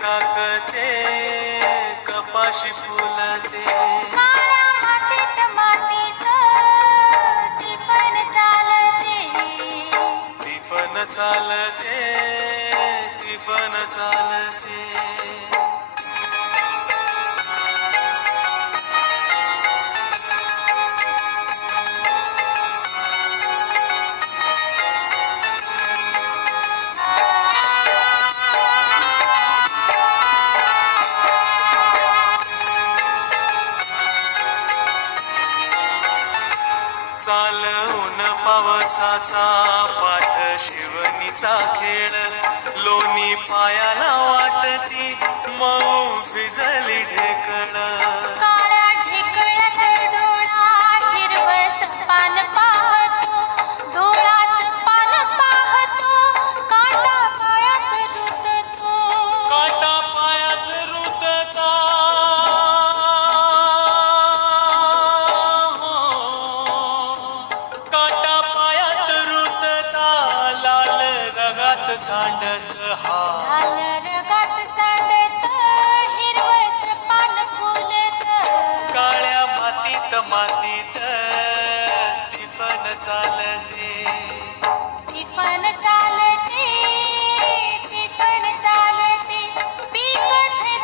काकते कपाशी फुलते काळ्या मातीत मातीत तिफन चालते तिफन चालते तिफन चालते चालवून पावसाचा पाठ शिवणीचा खेळ लोणी पायाला वाटती मऊ भिजली ढेकळ काळ्या ढेकळात डोळा हिरवस पान पाहतो डोळा पान पाहतो काटा पायात रुततो काटा पायात रुतता काटा पायात रुतता लाल रगात सांडत हा लाल रगात सांडत हिरवस पान फुलत काळ्या मातीत मातीत तिफन चालते तिफन चालते तिफन